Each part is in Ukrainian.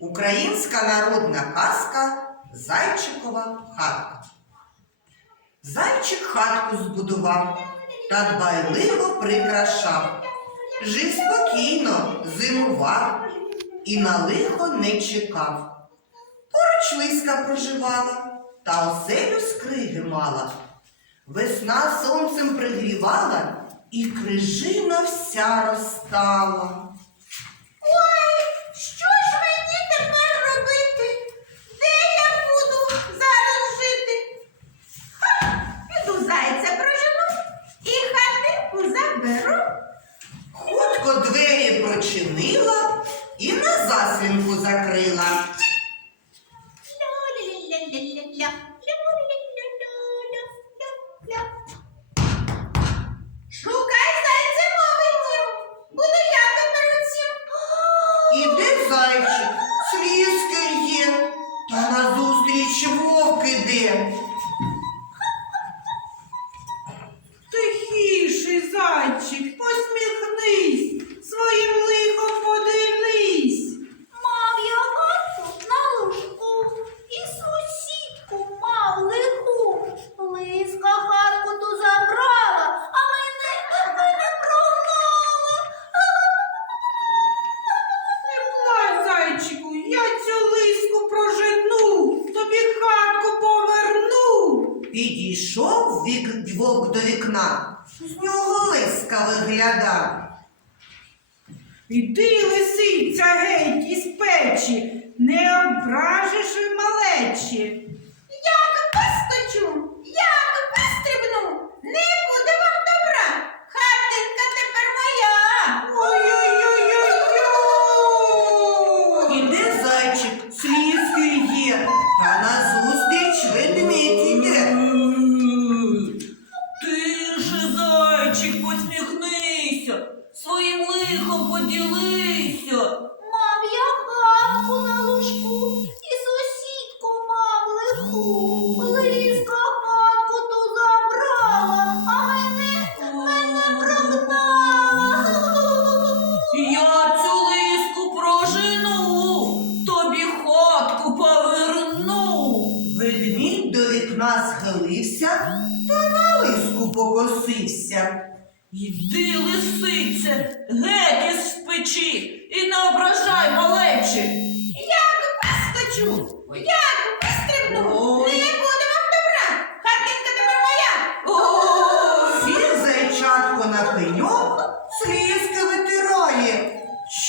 Українська народна казка Зайчикова хатка. Зайчик хатку збудував та дбайливо прикрашав. Жив спокійно, зимував і на лихо не чекав. Поруч лиска проживала та оселю з криги мала. Весна сонцем пригрівала і крижина вся розстала. veio lá. Підійшов вік вовк до вікна, з нього лиска вигляда. Іди, лисиця, геть із печі, не ображиш і малечі. Зайчик, посміхнися, своїм лихом поділися. Мав я хатку на лужку, і сусідку мав лиху. Лиска хатку ту забрала, а мене, мене прогнала. Я цю лиску прожену, тобі хатку поверну. Ведмідь до вікна схилився та покосився. Йди, лисице, геть із печі і не ображай малечі. Як вискочу, як вистрибну, Ой. не буде вам добра. Хатинка тепер моя. Сів зайчатко на пеньок, слізки витирає,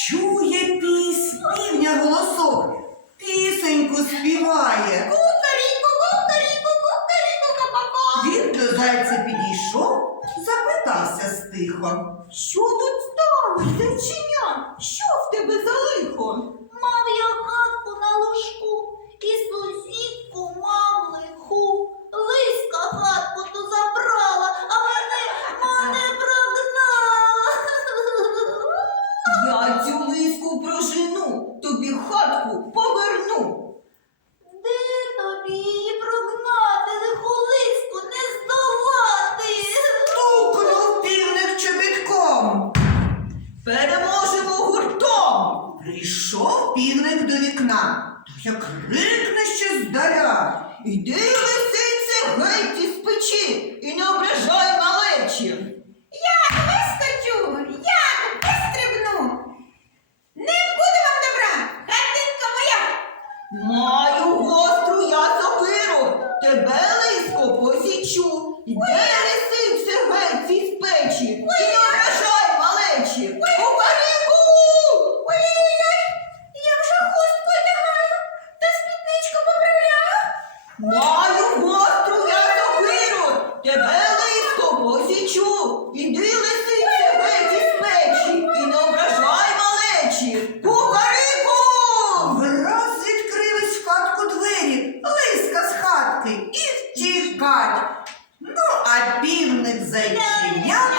чує піс, півня голосок, пісеньку співає. Стихо. Що тут сталося, дівчиня? Що Прийшов півник до вікна, та як крикне ще здаля. Іди, Маю гостру я сокиру, тебе лиско посічу. Іди лисиця весь із печі і не ображай малечі. Кухарику! Враз відкрились в хатку двері, лиска з хатки і втікать. Ну, а півник зайчиня.